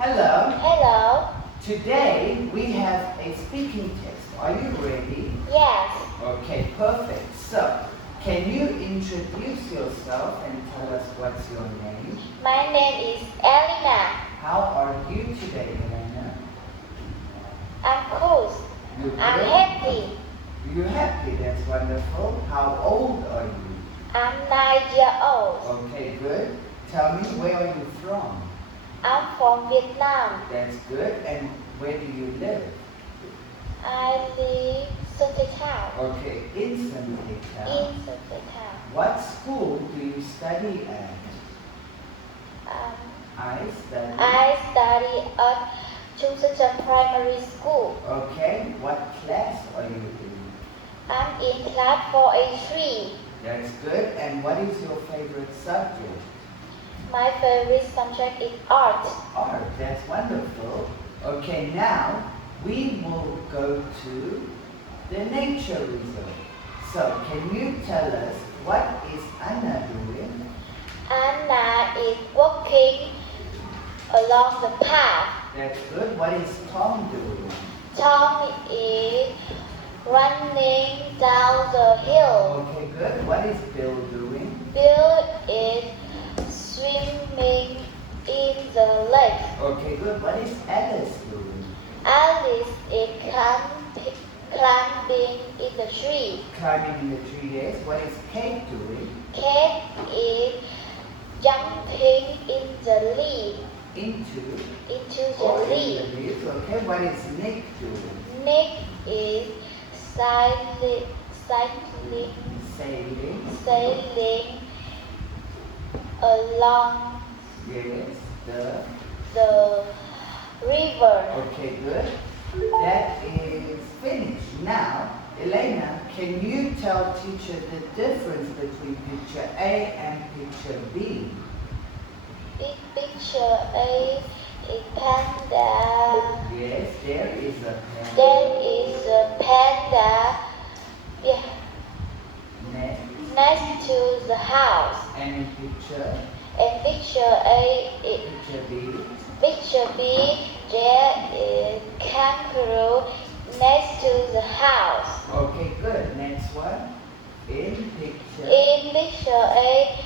Hello. Hello. Today we have a speaking test. Are you ready? Yes. Okay, perfect. So, can you introduce yourself and tell us what's your name? My name is Elina. How are you today, Elena? I'm cool. You I'm good? happy. You're happy, that's wonderful. How old are you? I'm 9 years old. Okay, good. Tell me, where are you from? I'm from Vietnam. That's good. And where do you live? I live in town. Okay, in Santika. In town. What school do you study at? Um, I study. I study at Trung Primary School. Okay, what class are you in? I'm in class 4A3. That's good. And what is your favorite subject? My favorite subject is art. Art, that's wonderful. Okay, now we will go to the nature reserve. So, can you tell us what is Anna doing? Anna is walking along the path. That's good. What is Tom doing? Tom is running down the hill. Okay, good. What is Bill doing? Bill is swimming in the lake. Okay, good. What is Alice doing? Alice is climbing in the tree. Climbing in the tree, yes. What is Kate doing? Kate is jumping in the leaf. Into the leaf. in the leaves. Okay, what is Nick doing? Nick is sailing Sailing. along Yes, the river. Okay, good. That is finished. Now, Elena, can you tell teacher the difference between picture A and picture B? In picture A is panda. Yes, there is a pen. There is a panda next to the house. And in picture In picture A, Picture B, there is kangaroo next to the house. okay, good. Next one. In picture In picture A,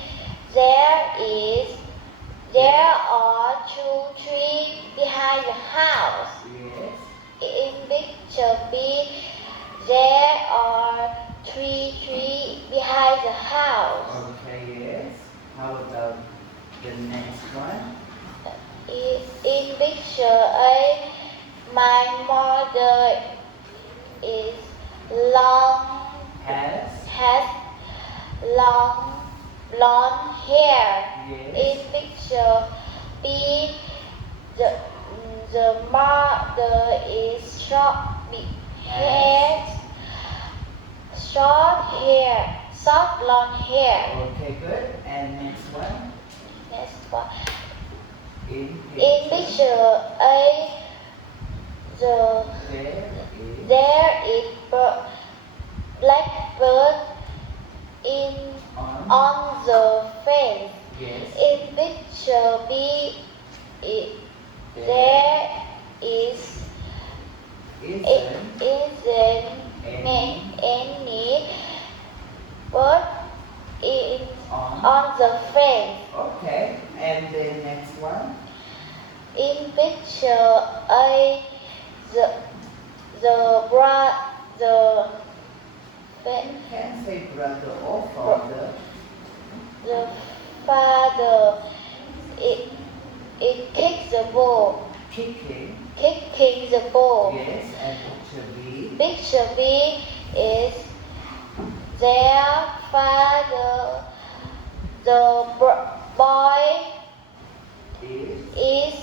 there are 2 trees behind the house. Yes. In picture B, there are 3 trees behind the house. Okay, yes. How about the next one? In picture A, my mother is has long blonde hair. Yes. In picture B, the mother is short blonde hair. Okay, good. And next one? Next one. In In picture A, there is blackbird on the fence. Yes. In picture B, there isn't any bird on the fence. Okay. And the next one? In picture A, the You can say brother or father. the father it kicks the ball. Kicking the ball. Yes. And picture B? Picture B is their father. The boy is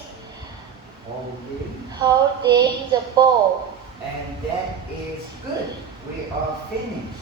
Holding. holding the ball. And that is good. We are finished.